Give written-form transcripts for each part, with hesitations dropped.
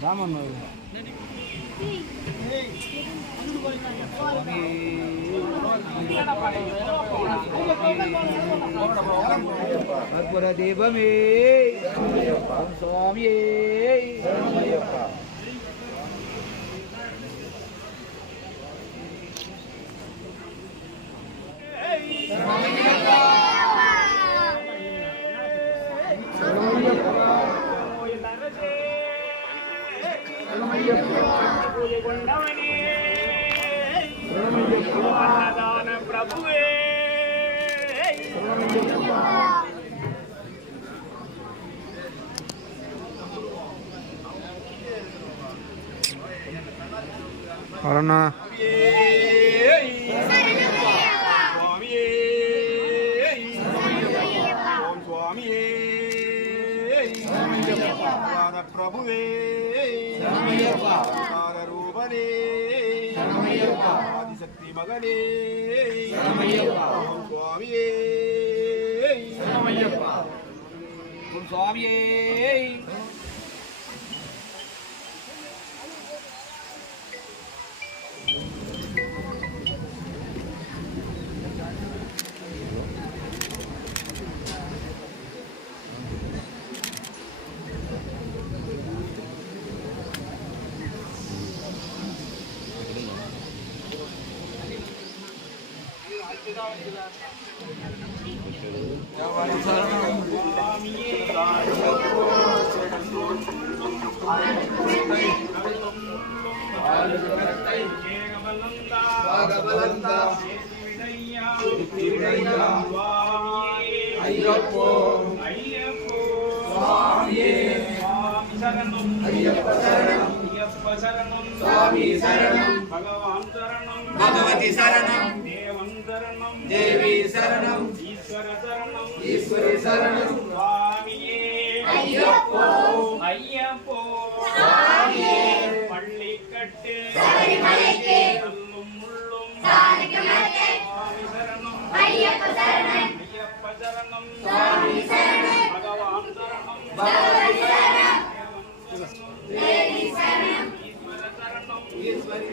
ராமன் கற்பூர தீபமே சுவாமியே பிரபுவே வரண்ணா பிரபுவே ரூபனே ஆதிசக்தி மகனே சுவாமியே சுவாமியே ஐயப்போ ஐயப்போ சுவாமியே சுவாமி சரணம் ஐயப்ப சரணம் ஐயப்ப சரணம் சுவாமி சரணம் பகவான் சரணம் பகவதி சரணம் தேவன் சரணம் தேவி சரணம் ஈஸ்வர சரணம் ஈஸ்வரி சரணம் சுவாமியே ஐயப்போ ஐயப்போ சுவாமியே பள்ளிக்கட்டு சபரிமலைக்கு கல்லும் முள்ளும் சாணிக்கமலை சுவாமி சரணம் ஐயப்ப சரணம் ஐயப்ப சரணம் சுவாமி சரணம் பகவான் சரணம் பகவதி சரணம் தேவி சரணம் ஈஸ்வர சரணம் ஈஸ்வரி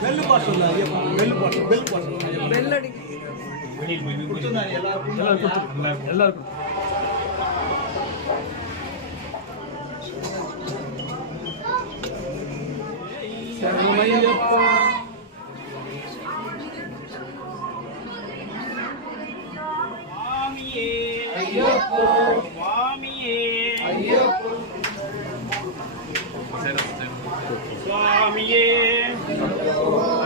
பெல்லு பாட்டு சொல்ல ஐயப்பா பெல்லு பாட்டு பெல் அடி எல்லாருக்கும் சரணமையப்பா சுவாமியே ஐயப்போ சுவாமியே ஐயப்போ சுவாமியே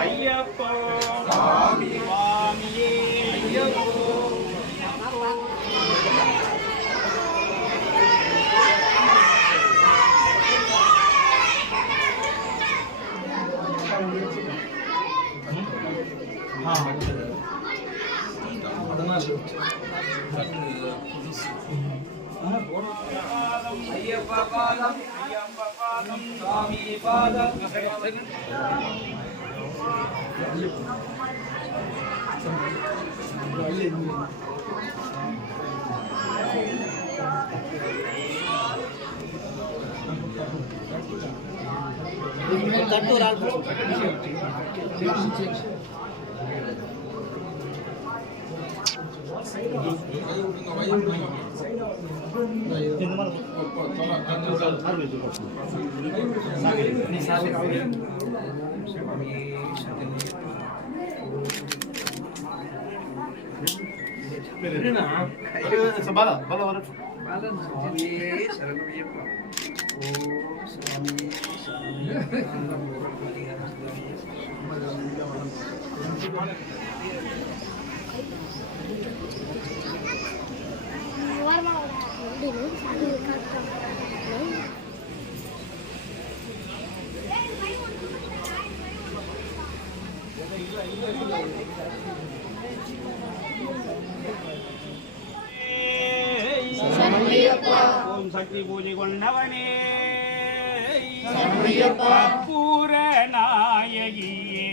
ஐயப்போ சுவாமியே ஐயப்போ ஐயப்பா பாதம் ஐயப்ப பாதம் சுவாமி பாதம் தட்டூர் ஆள் ஓம் சக்தி பூஜை கொண்டவனே சரணமையப்பா. பூர நாயகியே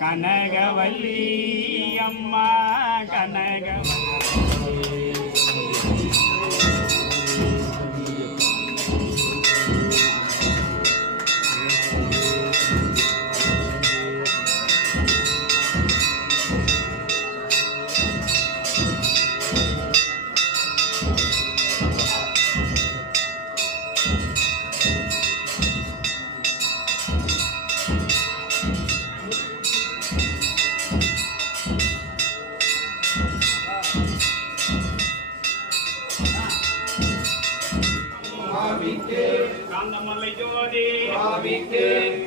கனகவல்லி அம்மா கனகவல்லி காந்தமல்லை ஜோதி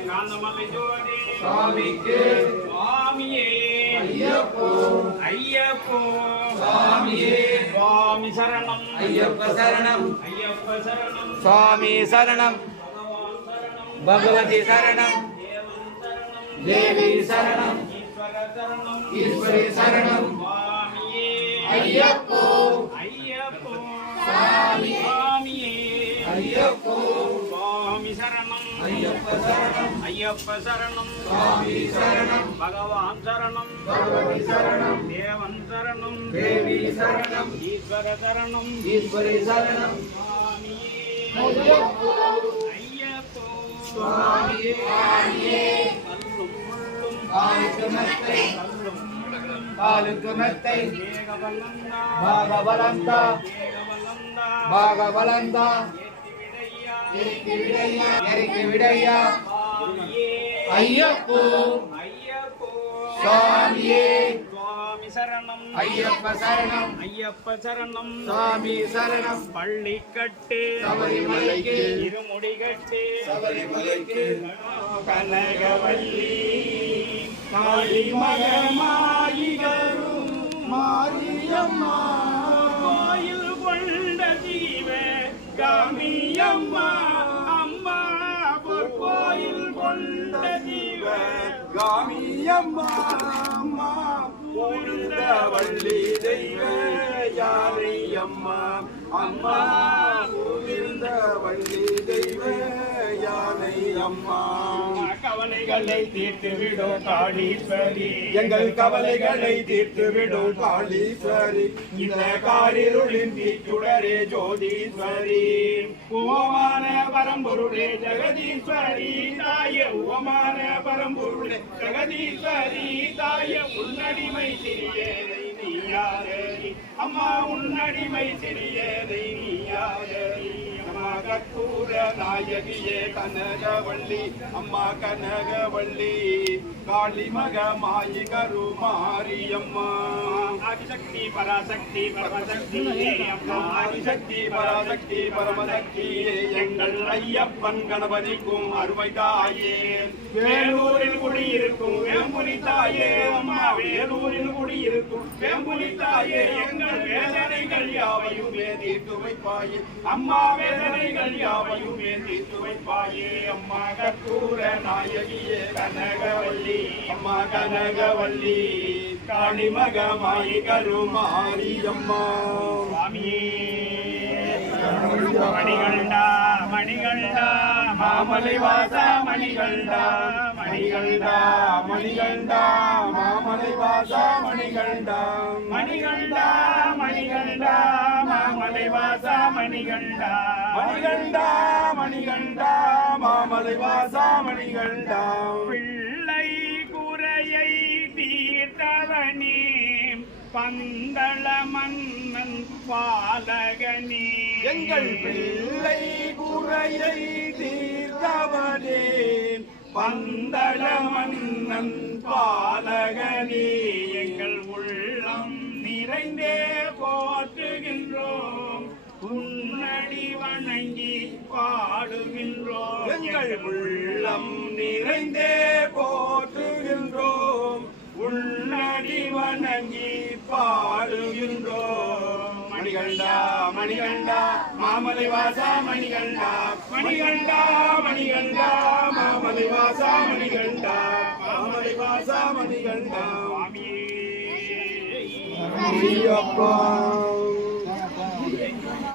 காந்தமல்லை ஜோதி சுவாமியே ஐயப்போ ஐயப்போ சுவாமியே சுவாமி சரணம் ஐயப்ப சரணம் ஐயப்ப சரணம் சுவாமி சரணம் பகவதி சரணம் தேவி சரணம் ஈஸ்வர சரணம் ஈஸ்வரி சரணம் சுவாமியே ஐயப்போ ஐயப்போ சுவாமி சுவாமியே ஐயப்போ சுவாமி சரணம் ஐயப்ப சரணம் ஐயப்ப சரணம் சுவாமி சரணம் பகவான் சரணம் பகவதி சரணம் தேவன் சரணம் தேவி சரணம் ஈஸ்வர சரணம் ஈஸ்வரி சரணம் சுவாமியே ஐயப்போ ஐயப்போ சுவாமியே கல்லும் முள்ளும் காலுக்கு மெத்தை கல்லும் முள்ளும் காலுக்கு மெத்தை தேகவல்லந்தா பாகவலந்தா தேகவல்லந்தா பாகவலந்தா ஏத்தி விடையா எரிக்கு விடையா சுவாமியே ஐயப்போ ஐயப்போ சுவாமியே சுவாமி சரணம் ஐயப்ப சரணம் ஐயப்ப சரணம் சுவாமி சரணம் பள்ளிக்கட்டு சபரிமலைக்கு இருமுடி கட்டு சபரிமலைக்கு கனகவல்லி காளி மகமாயிகரும் மாரியம்மா கோயில் கொண்ட ஜீவ காமியம்மா அம்மா கோயில் கொண்ட ஜீவ காமியம்மா அம்மா பூவிருந்த வள்ளி தெய்வ யானை அம்மா அம்மா பூவிருந்த வள்ளி தெய்வ யானை அம்மா கவலைகளை தீர்த்து விடும் காளீஸ்வரி எங்கள் கவலைகளை தீர்த்து விடும் காளீஸ்வரி இந்த காரிருளின் தீச்சுடரே ஜோதீஸ்வரி உவமான பரம்பொருளே ஜெகதீஸ்வரி தாய உவமான பரம்பொருளே ஜெகதீஸ்வரி தாய உன்னடிமை சிறியேனை நீயாதரி அம்மா உன்னடிமை சிறியேனை நீயாதரி அம்மா கற்பூர நாயகியே கனகவள்ளி அம்மா கனகவள்ளி காளி மகமாயி கருமாரியம்மா ஆதிசக்தி பராசக்தி பரமசக்தி அம்மா ஆதிசக்தி பராசக்தி பரமசக்தி எங்கள் ஐயப்பன் கணபதிக்கும் அருமை தாயே வேலூரில் குடியிருக்கும் வேம்புலி தாயே அம்மா வேலூரில் குடியிருக்கும் வேம்புலி தாயே எங்கள் வேதனைகள் யாவையுமே தீர்த்து வைப்பாயே அம்மா வேதனைகள் யாவையுமே தீர்த்து வைப்பாயே அம்மா கற்பூர நாயகியே கனகவள்ளி அம்மா கனகவள்ளி காளி மகமாயி கருமாரியம்மா சுவாமியே மணிகண்டா மணிகண்டா மாமலை வாசா மணிகண்டா மணிகண்டா மணிகண்டா மாமலை வாசா மணிகண்டா மணிகண்டா மணிகண்டா மாமலை வாசா மணிகண்டா மணிகண்டா மணிகண்டா மாமலை வாசா மணிகண்டா பிள்ளை குறையை தீர்த்தவனே பந்தள மன்னன் பாலகனே எங்கள் பிள்ளை குறையை தீர்த்தவனே பந்தள மன்னன் பாலகனே எங்கள் உள்ளம் நிறைந்தே போற்றுகின்றோம் உன்னடி வணங்கி பாடுகின்றோம் எங்கள் உள்ளம் நிறைந்தே போற்றுகின்றோம் உன்னடி வணங்கி பாடுகின்றோம் மணிகண்டா மணிகண்டா மாமலை வாசா மணிகண்டா மணிகண்டா மணிகண்டா மாமலை வாசா மணிகண்டா மாமலை வாசா மணிகண்டா சுவாமியே ஐயப்பா